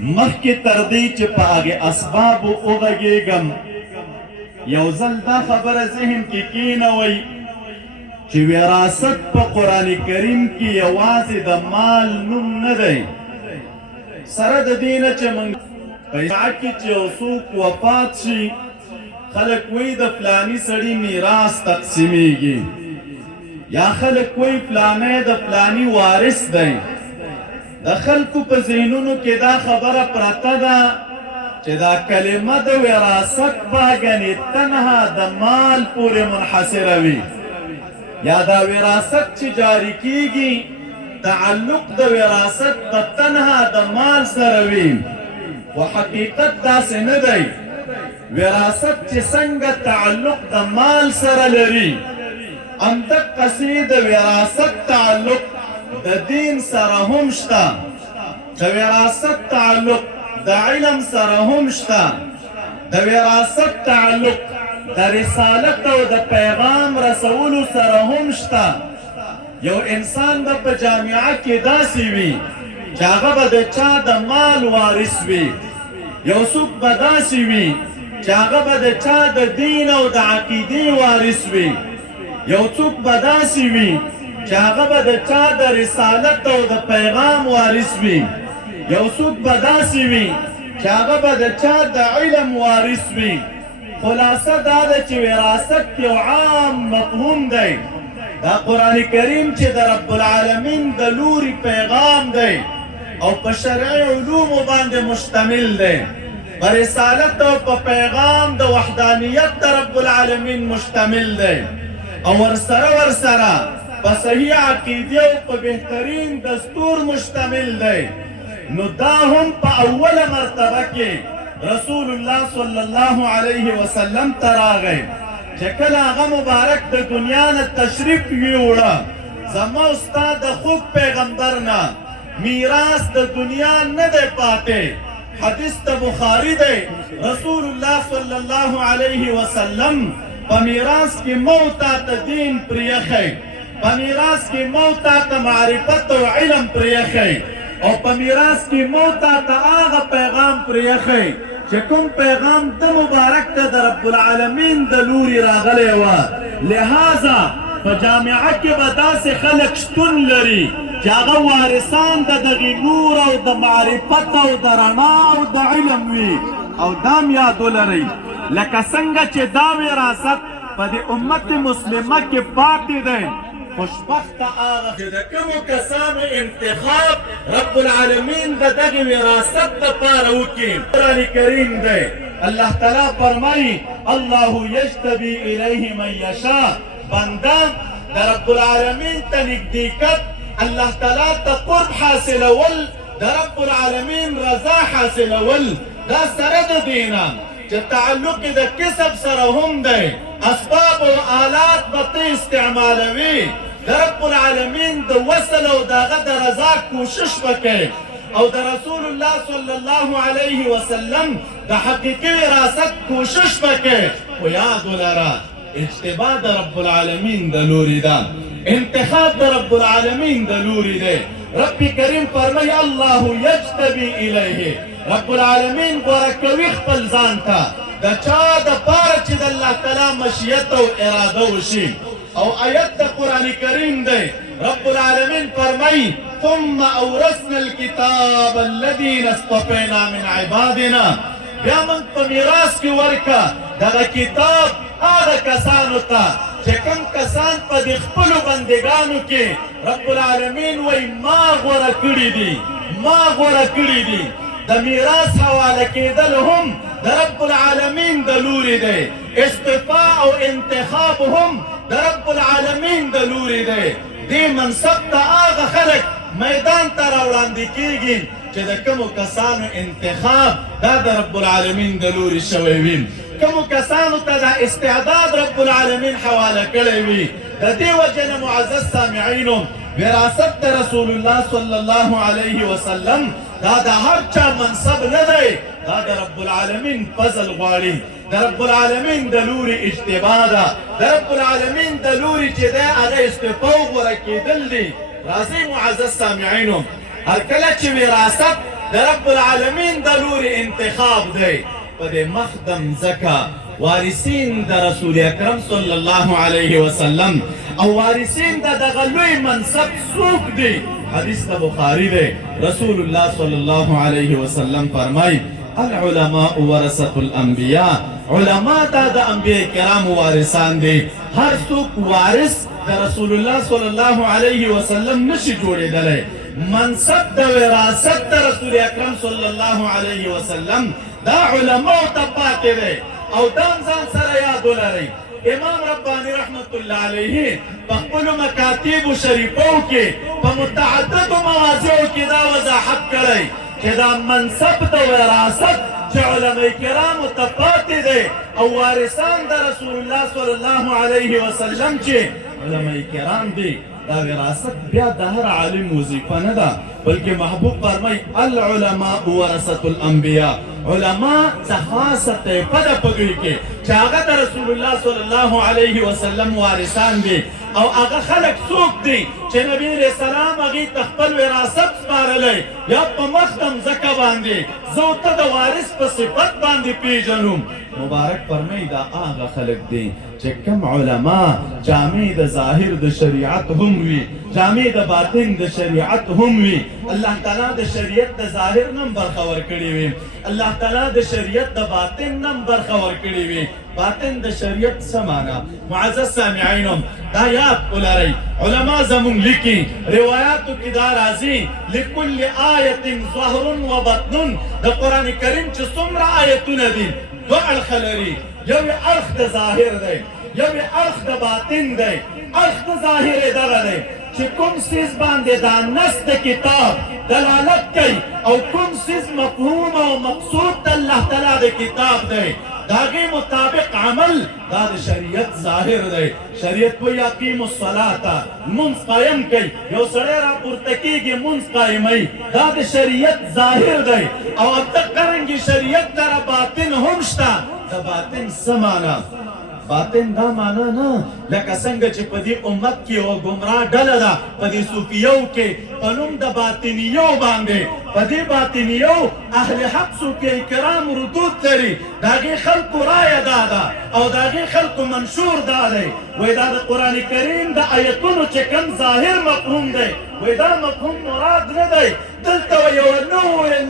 مخکې تر دې چې په هغې اسبابو وغږېږم یو ځل دا خبره ذهن کې کېنوئ چې وراثت په قرآن کریم کې یوازې د مال نوم نه دی، سره د دې نه چې موږ په شریعت کې چې یو څوک وفات شي خلک وایي د فلاني سړي میراث تقسیمیږي، یا خلک وایي فلانی د فلاني وارث دی. د خلکو په ذهنونو کې دا خبره پرته ده چې دا کلمه د وراثت به ګنې تنها د مال پورې منحصره وي، یا دا وراثت چې جاری کیږي تعلق د وراثت به تنها د مال سره وي. خو حقیقت داسې نه دی. وراثت چې څنګه تعلق د مال سره لري، همدقسې د وراثت تعلق د دین سره هم شته، د وراثت تعلق د علم سره هم شته، د وراثت تعلق د رسالت او د پیغام رسولو سره هم شته. یو انسان به په جامعه کې داسې وي چې هغه به د چا د مال وارث وي، یو څوک به داسې وي چې هغه به د چا د دین او د عقیدې وارث وي، یو څوک به داسې وي چې هغه به د چا د رسالت او د پیغام وارث وي، یو څوک به داسې وي چې هغه به د چا د علم وارث وي. خلاصه دا ده چې وراثت یو عام مفهوم دی. دا قرآن کریم چې د رب العالمین د لوري پیغام دی او په شرعي علومو باندې مشتمل دی، په رسالت او په پیغام د وحدانیت د رب العالمین مشتمل دی، او ورسره په صحیح عقیده او په بهترین دستور مشتمل دی. نو دا هم په اوله مرتبه کې رسول الله صلی الله علیه وسلم ته راغی چې کله هغه مبارک د دنیا نه تشریف یوړه، زما او ستا د خوږ پیغمبر نه میراث د دنیا نه دی پاتې. حدیث د بخاري دی، رسول الله صلی الله علیه وسلم په میراث کې موتا ته دین پریښی، په میراث کې موتا ته معرفت او علم پریښی، او په میراث کې موتا ته هغه پیغام پریښی چې کوم پیغام د مبارک ته د رب العالمین د لوري راغلی و. لہذا په جامعه کې به داسې خلک شتون لري چې هغه وارثان د دغې نور او د معرفت او د رڼا او د علم وي. او دا م یاد ولرئ لکه څنګه چې دا وراثت په د امت مسلمه کې پاتې دی، خوشبخته هغه چې د کومو کسانو انتخاب رب العالمین د دغې وراثت دپاره وکړي. قرآن کریم دی، الله تعالی فرمایي الله یجتبی الیه من یشاء. بنده د رب العالمین ته نږدېکت، الله تعالی ته قرب حاصلول، د رب العالمین رضا حاصلول، دا سره د دینه چې تعلق د کسب سره هم دی. اسباب او آلات به ته استعمالوي، د رب العالمین د وصل او د هغه د رضا کوشش وکړئ، او د رسول الله صلی الله علیه وسلم د حقیقي وراثت کوشش وکړئ. خو یاد ولره اجتبا د رب العالمین د لوري ده، انتخاب د رب العالمین د لوري دی. رب کریم فرمایي الله یجتبی الیه، رب العالمین غوره کوي خپل ځان ته د چا دپاره چې د الله تعالی مشیت او اراده وشي. او آیت د قرآن کریم دی، رب العالمین فرمایي ثم اورثنا الكتاب الذين اصطفينا من عبادنا. بیا موږ په میراث کې ورکه دغه کتاب هغه کسانو ته چې کوم کسان په د خپلو بندګانو کې رب العالمین وایي ما غوره کړي دي، ما غوره کړي دي. د میراث حواله کېدل هم د رب العالمین د لوري دی، اصطفاء او انتخاب هم د رب العالمین د لوري دی. دې منصب ته هغه خلک میدان ته راوړاندې کېږي چې د کومو کسانو انتخاب دا د رب العالمین د لوري شوی وي، کومو کسانو ته دا استعداد رب العالمین حواله کړی وي. د دې وجه نه معزز سامعینو وراثت د رسول الله صلی الله علیه وسلم دا د هر چا منصب نه دی، دا د رب العالمین فضل غواړي، د رب العالمین د لوري اجتبا ده، د رب العالمین د لوري چې دی هغه استفا غوره کېدل دي. راځئ معزز سامعینو هر کله چې وراثت د رب العالمین د لوري انتخاب دی په دې مخدم زکا وارثین د رسول اکرم صلی الله علیه وسلم او وارثین د دغه لوی منصب څوک دی حدیث د بخاری دی رسول الله صلی الله علیه وسلم فرمای العلماء ورثة الانبیاء علماء دا د انبیاء کرام وارثان دي هر څوک وارث د رسول الله صلی الله علیه وسلم نشي جوړېدلی منصب د وراثت د رسول اکرم صلی الله علیه وسلم دا علماء ته پاتې دی او دا ځان سره یاد ولرئ امام ربانی رحمت الله علیه په خپلو مکاتیبو شریفو کې په متعددو مواضعو کې دا وضاحت کړی چې دا منصب د وراثت چې علماء کرامو ته پاتې دی او وارثان د رسول الله صلی الله علیه وسلم چې علماء کرام دي دا وراثت بیا د هر عالم وظیفه نه ده بلکې محبوب فرمای العلماء ورثة الانبیاء علماء څه خاصه طایفه ده په دوی کې چې هغه د رسول الله صلی الله علیه وسلم وارثان دي او هغه خلک څوک دي چې نبی علیہ السلام هغې ته خپل وراثت سپارلی یا په مخدم ځکه باندې زه ته د وارث په صفت باندې پیژنم مبارک فرمای دا هغه خلک دي چې کوم علما جامع د ظاهر د شریعت هم وي جامع د باطن د شریعت هم وي الله تعالی د شریعت د ظاهر نم برخه ورکړې وي الله تعالی د شریعت د باطن نم برخه ورکړې وي باطن د شریعت سمانا معزز سامعینو دا یاد ولرئ علما زمون لیکي روایاتو کې دا راځي لكل آیة ظهر و بطن د قرآن کریم چې څومره آیتونه دي دو اړخه لري یو اړخ د ظاهر دی یو اړخ د باطن دی اړخ د ظاهر یې دغه دی چې کوم څیز باندې دا نص د کتاب دلالت کوي او کوم څیز مفهوم او مقصود د الله تعالی د کتاب دی د هغې مطابق عمل دا د شریعت ظاهر دی شریعت وایي اقیموا الصلاة لمونځ قایم کوي یو سړی راپورته کېږي لمونځ قایموي دا د شریعت ظاهر دی او همدغه رنګې شریعت سره باطن هم شته د باطن څه معنا باطن دا معنا نه لکه څنګه چې په دې امت کې یوه ګمراه ډله ده په دې صوفیو کې په نوم د باطنیو باندې په دې باطنیو اهل حق صوفیه کرام ردود لري د هغې خلکو رایه دا ده او د هغې خلکو منشور دا دی وایي دا د قرآن کریم د آیتونو چې کوم ظاهر مفهوم دی وایي دا مفهوم مراد نه دی دلته یوه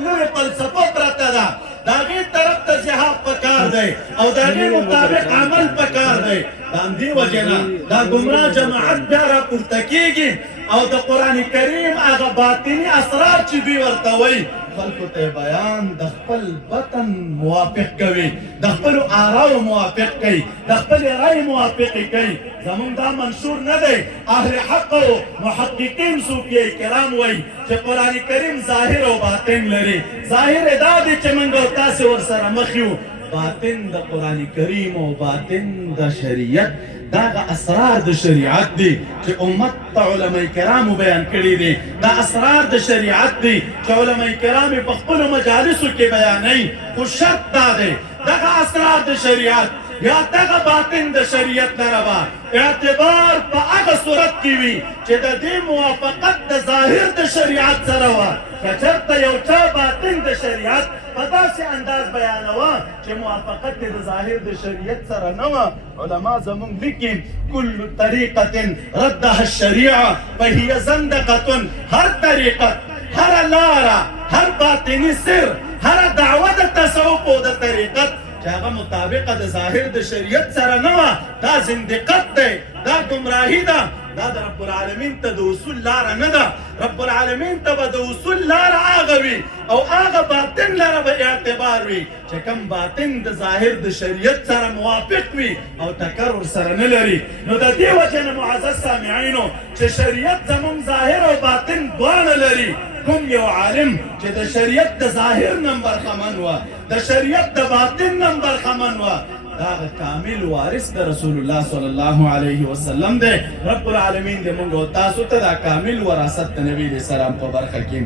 نوې فلسفه پرته ده د هغې طرف ته جهاد پکار دی او د هغې مطابق عمل پکار دی د همدې وجې نه دا ګمراه جماعت بیا راپورته کېږي او د قرآن کریم هغه باطني اسرار چې دوی ورته وایي خلکو ته بیان د خپل بطن موافق کوي د خپلو آراو موافق کوي د خپلې رای موافقې کوي زمونږ دا منشور نه دی اهل حق او محققین صوفیه کرام وایي چې قرآن کریم ظاهر او باطن لري ظاهر یې دا دی چې موږ او تاسې ورسره مخ یو باطن د قرآن کریم او باطن د شریعت دا اسرار د شریعت دي چې امت ته علماء کرامو بیان کړي دي دا اسرار د شریعت دي چې علماء کرام په خپلو مجالسو کې بیانوي خو شرط دا دی دغه اسرار د شریعت یا دغه باطن د شریعت لره به اعتبار په هغه صورت کې وي چې د دې موافقت د ظاهر د شریعت سره وه که چېرته یو چا باطن د شریعت په داسې انداز بیانوه چې موافقت یې د ظاهر د شریعت سره نه وه علما زمونږ لیکي کل طریقة ردها الشریعه فهي زندقة هر طریقت هر لاره هر باطني سر هر دعوه د تصوف او د طریقت چې هغه مطابقه د ظاهر د شریعت سره نه وه دا زندقت دی دا ګمراهي ده دا د رب العالمین ته د وصول لاره نه ده رب العالمین ته به د وصول لاره هغه وي او هغه باطن لره به اعتبار وي چې کوم باطن د ظاهر د شریعت سره موافق وي او ټکر ورسره نه لري نو د دې وجې نه معزز سامعینو چې شریعت زموږ ظاهر او باطن دواړه لري کوم یو عالم چې د شریعت د ظاهر نم برخمن وه د شریعت د باطن نم برخمن وه دا کامل وارث د رسول الله صلی الله علیه وسلم دی رب العالمین دې موږ او تاسو ته دا کامل وراثت د نبی علیه السلام په برخه کې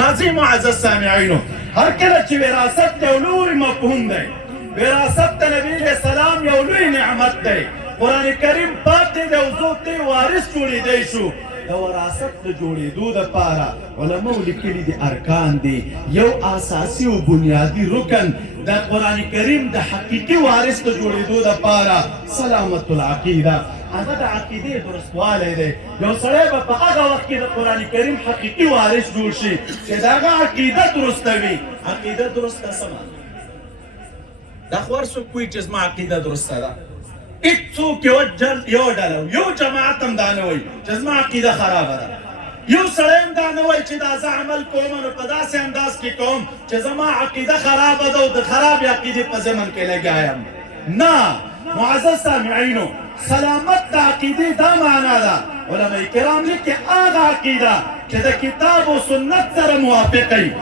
راځي معزز سامعینو هر کله چې وراثت یو لوی مفهوم دی وراثت د نبی علیه السلام یو لوی نعمت دی قرآن کریم پاتې دی او زه ته وارث جوړېدی شو د وراثت د جوړېدو دپاره علماو لیکلي دي ارکان دي. یو اساسي او بنیادي رکن د قرآن کریم د حقیقي وارث د جوړېدو دپاره سلامت العقیده، هغه د عقیدې درستوالی دی. یو سړی به په هغه وخت کې د قرآن کریم حقیقي وارث جوړ شي چې د هغه عقیده درسته وي. عقیده درسته څه معنی؟ دا خو هر څوک پوهي چې زما عقیده درسته ده. هېڅوک یو ډله یو جماعت هم دا نه وایي چې زما عقیده خرابه ده. یو سړی هم دا نه وایي چې دا زه عمل کوم نو په داسې انداز کې کوم چې زما عقیده خرابه ده او د خرابې عقیدې په ضمن کې لګیا یم. نه معزز سامعینو، سلامت د عقیدې دا معنا ده. علماء کرام لیکي هغه عقیده چې د کتاب او سنت سره موافقه وي،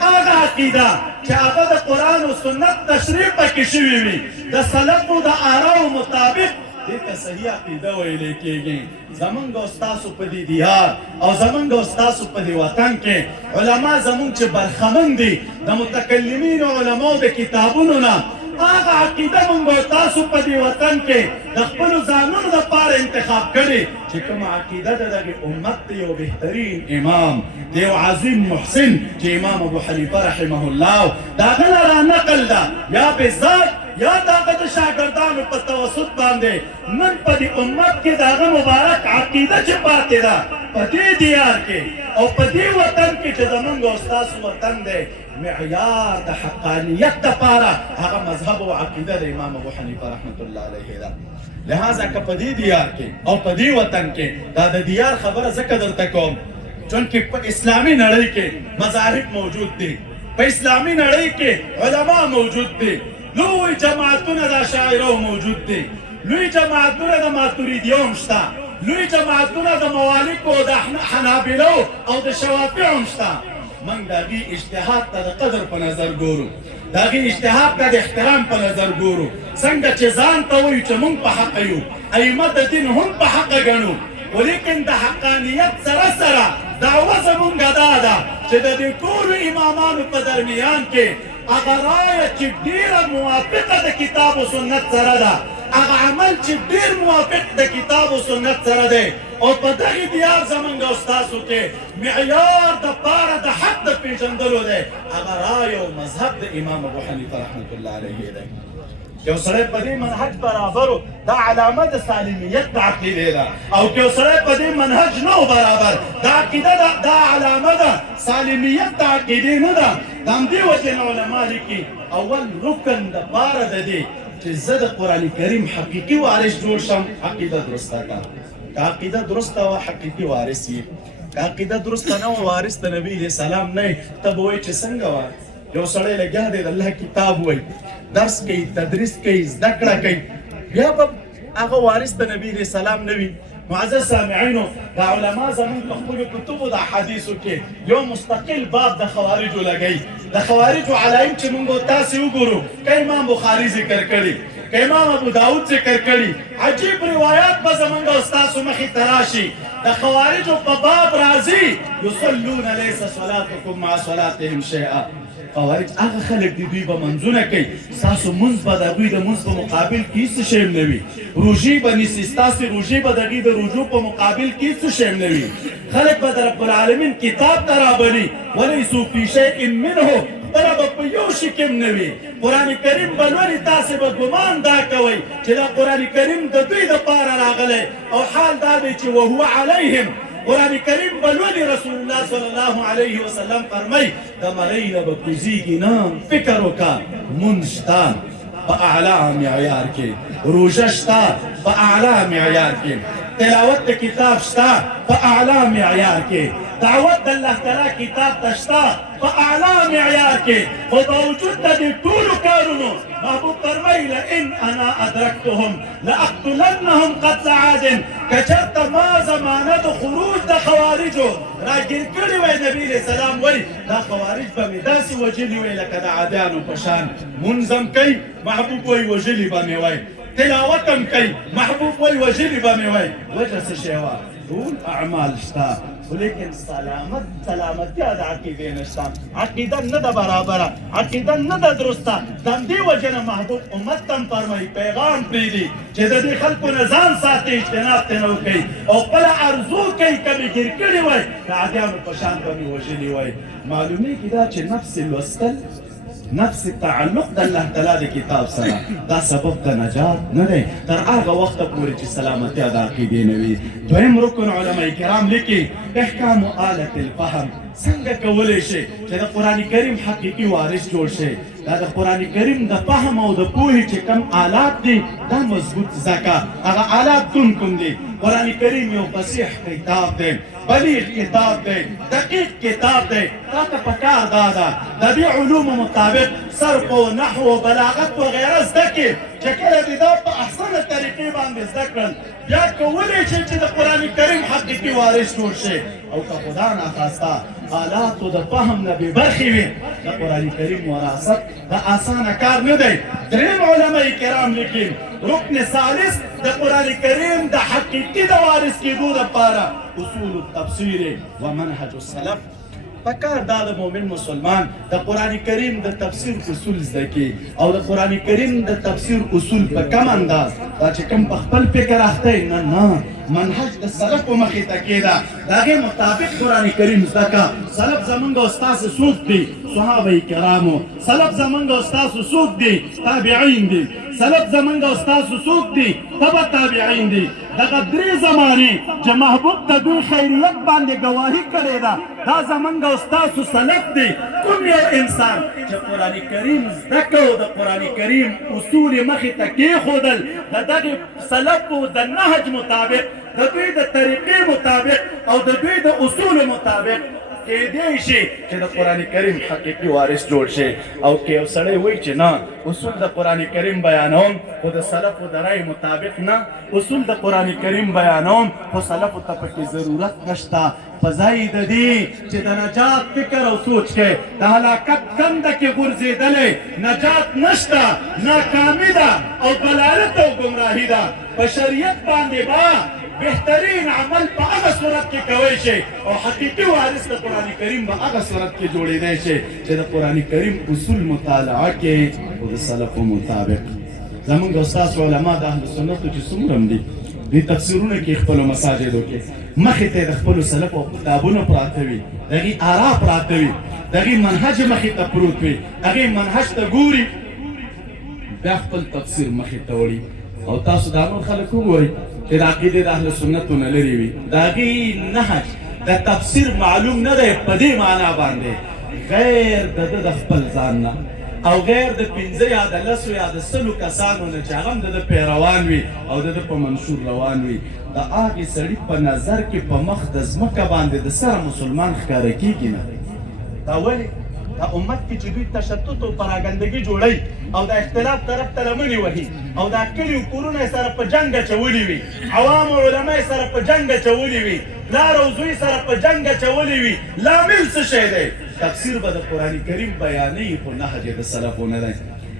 هغه عقیده چې هغه د قرآن او سنت تشریح پکې شوي وي، د سلفو د آراو مطابق دې ته صحیح عقیده ویلی کېږي. زمونږ او ستاسو په دې دیار او زمونږ او ستاسو په دې وطن کې علما زمونږ چې برخمن دي د متکلمینو علماو د کتابونو نه، هغه عقیده مونږ او تاسو په دې وطن کې د خپلو ځانونو دپاره انتخاب کړې چې کومه عقیده د دغې امت د یو بهترین امام د یو عظیم محسن چې امام ابو حنیفه رحمه الله د هغه نه رانقل ده، یا بذات یا د هغه د شاګردانو په توسط باندې نن په دې امت کې د هغه مبارک عقیده چې پاتې ده په دې دیار کې او په دې وطن کې چې زمونږ او ستاسو وطن دی، معیار د حقانیت دپاره هغه مذهب او عقیده د امام ابو حنیفه رحمت الله علیه ده. لہذا که په دې دیار کې او په دې وطن کې دا د دیار خبره ځکه درته کوم چونکې په اسلامي نړۍ کې مذاهب موجود دي، په اسلامي نړۍ کې علما موجود دي، لوی جماعتونه د اشاعرو موجود دي، لوی جماعتونه د ماتوریدیو هم شته، لوی جماعتونه د موالکو د حنابلو او د شوافعو هم شته. موږ د هغې اجتهاد ته د قدر په نظر ګورو، د هغې اجتهاد ته د احترام په نظر ګورو. څنګه چې ځان ته وایو چې موږ په حقه یو، ائمه د دین هم په حقه ګڼو، ولیکن د حقانیت سره سره دعوه زمونږ دا ده چې د دې ټولو امامانو په درمیان کې هغه رایه چې ډېره موافقه د کتاب و سنت سره ده، هغه عمل چې ډېر موافق د کتاب و سنت سره دی، او په دغې دیار زمونږ او ستاسو کې معیار دپاره د حق د پېژندلو دی، هغه رایه او مذهب د امام ابو حنیفه رحمت الله علیه دی. یو سړی په دې منهج برابرو دا علامه د سالمیت د عقیدې ده، او که یو سړی په دې منهج نه برابر دا عقیده دا علامه ده سالمیت د عقیدې نه ده. د همدې وجې نه علما لیکي اول رکن دپاره د دې چې زه د قرآن کریم حقیقي وارث جوړ شم، عقیده درسته کړه. که عقیده درسته وه حقیقي وارث یې، که عقیده درسته نه وه وارث د نبي علیه السلام نه یې، ته به وایې چې څنګه وه یو سړی لګیا دی د الله کتاب وایي، درس کوي، تدریس کوي، زده کړه کوي، بیا به هغه وارث د نبي علیه السلام نه وي. معزز سامعینو، دا علما زمونږ په خپلو کتبو د احادیثو کې یو مستقل باب د خوارجو لګوي. د خوارجو علایم چې موږ تاسې وګورو، که امام بخاري ذکر کړي، که امام ابو داود ذکر کړي، عجیب روایات به زمونږ او ستاسو مخې ته راشي. د خوارجو په باب راځي یصلون لیس صلاتکم مع صلاتهم شیئا. خوارج هغه خلک دي دوی به منځونه کوي، ستاسو منځ به د هغوی د منځ په مقابل کې هېڅ شی هم نه وي، روژې به نیسي، ستاسې روژې به د هغې د روژو په مقابل کې هېڅ شی هم نه وي. خلک به د رب العالمین کتاب ته رابلي، ولیسو فی شیء منه، خپله به په یو شي کې هم نه وي. قرآن کریم به لولي، تاسې به ګمان دا کوئ چې دا قرآن کریم د دوی دپاره راغلی، او حال دا دی چې وهو علیهم. قرآن کریم بلولي رسول الله صلی الله علیه وسلم فرمای د مرۍ نه به کوزیږي نه، فکر وکړه مونځ شته په اعلی معیار کې، روژه شته په اعلی معیار کې، تلاوت د کتاب شته په اعلی معیار کې، دعوت د الله تعالی کتاب ته شته په اعلی معیار کې. خو باوجود د دې ټولو کارونو محبوب فرمایي لئن انا ادرکتهم لاقتلنهم قتل عاد. که چېرته ما زمانه د خروج د خوارجو راګیر کړي وای، نبي علیه السلام وایي دا خوارج به مې داسې وژلي وای لکه د عادیانو په شان. مونځ هم کوي، محبوب وایي وژلي به مې وای، تلاوت هم کوي، محبوب وایي وژلي به مې وای. وجه څه شی وه؟ ټول اعمال شته، لیکن سلامتیا د عقیدې نشته، عقیده نه ده برابره، عقیده نه ده درسته. د همدې وجې نه محبوب امت ته هم فرمایي پیغام پرېږدي چې د دې خلکو نه ځان ساتي، اجتناب ترې نه وکوي او خپله ارزو کوي که مې ګیر کړي وای د عادیانو په شان به مې وژلي وای. معلومیږي دا چې نفس لوستل، نفس تعلق د الله تعالی د کتاب سره دا سبب د نجات نه دی تر هغه وخته پورې چې سلامتیا د عقیدې نه وي. دویم رکن علما کرام لیکي احکام آلة الفهم، څنګه کولی شي چې د قرآن کریم حقیقي وارث جوړ شي. دا د قرآن کریم د فهم او د پوهې چې کم آلات دي دا مضبوط ځکه هغه آلات کوم دي. قرآن کریم یو فصیح کتاب دی، بلیغ کتاب دی، دقیق کتاب دی. تا ته پکار دا ده د دې علومو مطابق صرف و نحو و بلاغت وغیره زده کړي چې کله دې دا په احسنه طریقې باندې زده کړل بیا کولی شي چې د قرآن کریم حقیقي وارث جوړ شي. او که خدا ناخواسته آلاتو د فهم نه بې برخې وي د قرآن کریم وراثت د اسانه کار نه دی. دریم علما کرام لیکي رکن ثالث د قرآن کریم د حقیقي د وارث کېدو دپاره اصول التفسیر و منهج السلف. پکار دا د مؤمن مسلمان د قرآن کریم د تفسیر اصول زده کړي او د قرآن کریم د تفسیر اصول په کم انداز دا چې کوم په خپل فکر اخته نه منهج د سلف مخې ته کېده د هغې مطابق قرآن کریم زده کړه. سلف زمونږ او ستاسو څوک دي؟ صحابه کرامو. سلف زمونږ او ستاسو څوک دي؟ تابعین دي. سلف زمونږ او ستاسو څوک دي؟ تبع تابعین دي. دغه درې زمانې چې محبوب د دوی خیریت باندې ګواهي کړې ده دا زمونږ او ستاسو سلف دي. کوم یو انسان چې قرآن کریم زده کړو د قرآن کریم اصول یې مخې ته کېښودل د دغې سلفو د نهج مطابق د دوی د طریقې مطابق او د دوی د اصولو مطابق کېدی شي چې د قرآن کریم حقیقي وارث جوړ شي. او که یو سړی وایي چې نه اصول د قرآن کریم بیانوم خو د سلفو د رای مطابق نه، اصول د قرآن کریم بیانوم خو سلفو ته پکې ضرورت نشته، په ځای د دې چې د نجات فکر او سوچ کې د هلاکت کنده کې غورځېدلی نجات نشته، ناکامي ده او ضلالت او ګمراهي ده. په شریعت باندې به بهترین عمل په هغه صورت کې کوی شي او حقیقي وارث د قرآن کریم په هغه صورت کې جوړېدی شي چې د قرآن کریم اصول مطالعه کې او د سلفو مطابق. زمونږ او ستاسو علما د اهل سنتو چې څومره هم دي دې تفسیرونه کې خپلو مساجدو کې مخې ته د خپلو سلفو کتابونه پراته وي، د هغې آرا پراته وي، د هغې منهج مخې ته پروت وي، هغې منهج ته ګوري بیا خپل تفسیر مخې ته وړي. او تاسو دا نور خلک وګورئ چې د عقیدې د اهل سنتو نه لرې وي د هغې نهج د تفسیر معلوم نه دی په دې معنا باندې غیر د ده د خپل ځان نه او غیر د 15 یا د 10 یا د 100 کسانو نه چې هغه هم د ده پیروان وي او د ده په منشور روان وي. د هغې سړي په نظر کې په مخ د ځمکه باندې د سره مسلمان ښکاره کېږي نه. دا ولې؟ دا امت کې چې دوی تشدد او پراګندګي جوړوي او د اختلاف طرف ته لمنې وهي او دا کلیو کورونه یې سره په جنګ اچولي وي، عوام علما یې سره په جنګ اچولي وي، پلار او زوی سره په جنګ اچولي وي. لامل څه شی دی؟ تفسیر به د قرآن کریم بیانوي خو نهج یې د سلفو نه دی.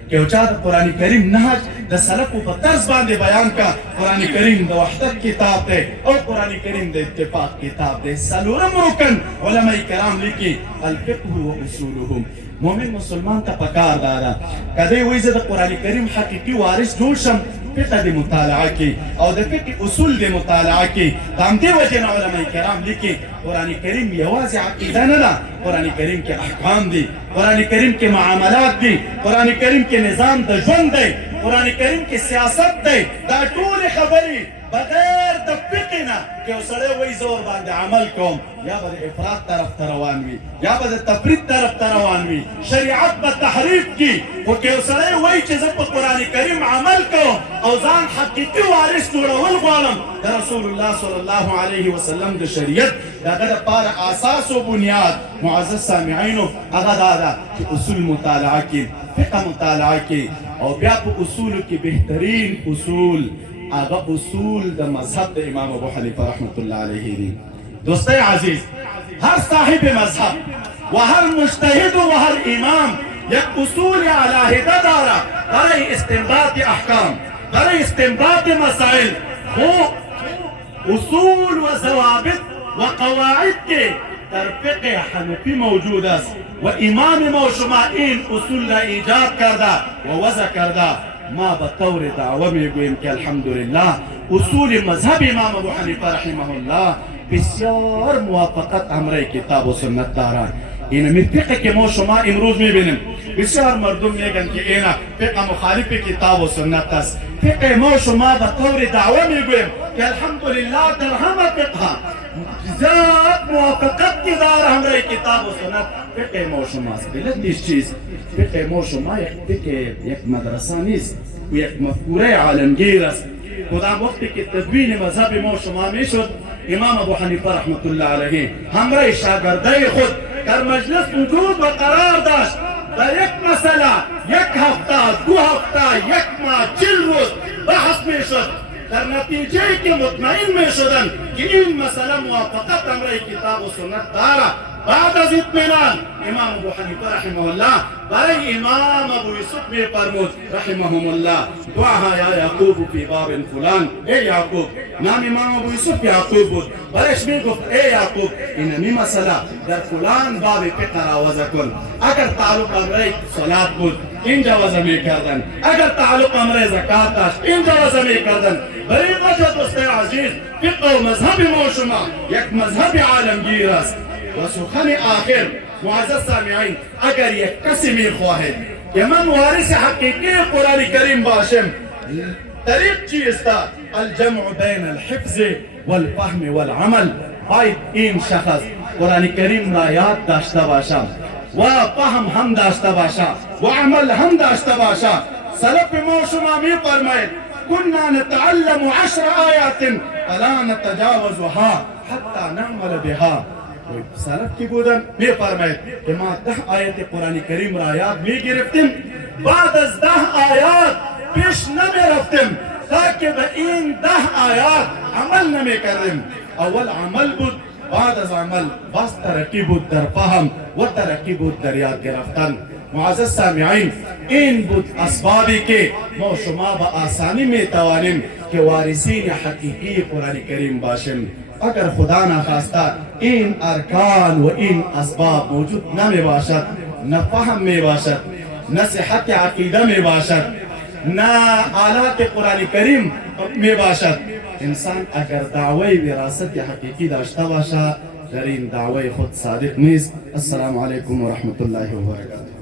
که یو چا د قرآن کریم نهج د سلفو په طرز باندې بیان کا قرآن کریم د وحدت کتاب دی او قرآن کریم د اتفاق کتاب دی. څلورم رکن علما کرام لیکي الفقه و اصولهم. مؤمن مسلمان ته پکار دا ده که دی وایي زه د قرآن کریم حقیقي وارث جوړ شم فقه د مطالعه کې او د فقه اصول د مطالعه کې. د همدې وجې نه علما کرام لیکي قرآن کریم یوازې عقیده نه ده، قرآن کریم کې احکام دي، قرآن کریم کې معاملات دي، قرآن کریم کې نظام د ژوند دی، قرآن کریم کې سیاست دی. دا ټولې خبرې بغیر د فقه نه که یو سړی وایي زه ورباندې عمل کوم یا به د افراط طرف ته روان وي یا به د تفرید طرف ته روان وي، شریعت به تحریف کي. خو که یو سړی وایي چې زه په قرآن کریم عمل کوم او ځان حقیقي وارث جوړول غواړم د رسول الله صلی الله علیه وسلم د شریعت د هغه دپاره اساس و بنیاد معزز سامعینو هغه دا ده چې اصول مطالعه کړي، فقه مطالعه کړي او بیا په اصولو کې بهترین اصول هغه اصول د مذهب د امام ابو حنیفه رحمت الله علیه دي. دوستای عزیز، هر صاحب مذهب و هر مجتهد و هر امام یک اصول علیحده داره برای استنباط احکام، برای استنباط مسائل. خو اصول و ضوابط و قواعد که در فقه حنفی موجود است و امام ما شما این اصول را ایجاد کرده و وضع کرده. ما به طور دعوه میگوییم که الحمدلله اصول مذهب امام ابو حنیفه رحمه الله بسیار موافقت امره کتاب و سنت دارند. این فقه که ما شما امروز میبینیم بسیار مردم میگن که اینا فقه مخالف کتاب و سنت است. فقه ما شما به طور دعوه میگوییم که الحمدلله در همه فقه زیاد موافقت که دار همراه کتاب و سنت فقه ما شماست. علت نیست چیز فقه ما شما یک مدرسه نیست و یک مفکوره عالمگیر است. کدام وقتی که تدوین مذهب ما شما میشد امام ابو حنیفه رحمت الله علیه همراه شاگردای خود در مجلس وجود و قرار داشت. در یک مسئله یک هفته دو هفته یک ماه 40 روز بحث میشد. در نتیجه که مطمئن میشدن که این مسئله موافقت امره کتاب و سنت داره. بعد از اطمینان امام ابو حنیفه رحمه الله برای امام ابو یوسف میفرمود رحمهم الله دعاها یا یعقوب فی باب فلان. ای یعقوب، نام امام ابو یوسف یعقوب بود. برایش میگفت ای یعقوب این مسئله در فلان باب فقه را وضع کن. اگر تعلق امره صلات بود اینجا وضع میکردن، اگر تعلق امره زکات داشت اینجا وضع میکردن. برای وجه دوستای عزیز فقه و مذهب ما شما یک مذهب عالمگیر است. و سخن آخر معزز سامعین، اگر یک کسی میخواهد که من وارث حقیقی قرآن کریم باشم طریق چیست؟ الجمع بین الحفظ والفهم والعمل. باید این شخص قرآن کریم را یاد داشته باشم و فهم هم داشته باشه و عمل هم داشته باشه. سلف ما شما میفرماید كنا نتعلم 10 آیات فلا نتجاوزها حتى نعمل بها. سلف کی بودن میفرماید که ما 10 آیت قرآن کریم را یاد میگرفتیم، بعد از 10 آیات پیش نمیرفتیم تا که به این 10 آیات عمل نمیکردیم. اول عمل بود، بعد از عمل بس ترقی بود در فهم و ترقی بود در یاد گرفتن. معزز سامعین، این بود اسبابی که ما شما به آسانی میتوانیم که وارثین حقیقی قرآن کریم باشیم. اگر خدا نخواسته این ارکان و این اسباب موجود نمی باشد، نه فهم می باشد، نه صحت عقیده می باشد، نه آلات قرآن کریم می باشد. انسان اگر دعوی وراثت حقیقی داشته باشه در این دعوی خود صادق نیست. السلام علیکم و رحمت الله و برکاته.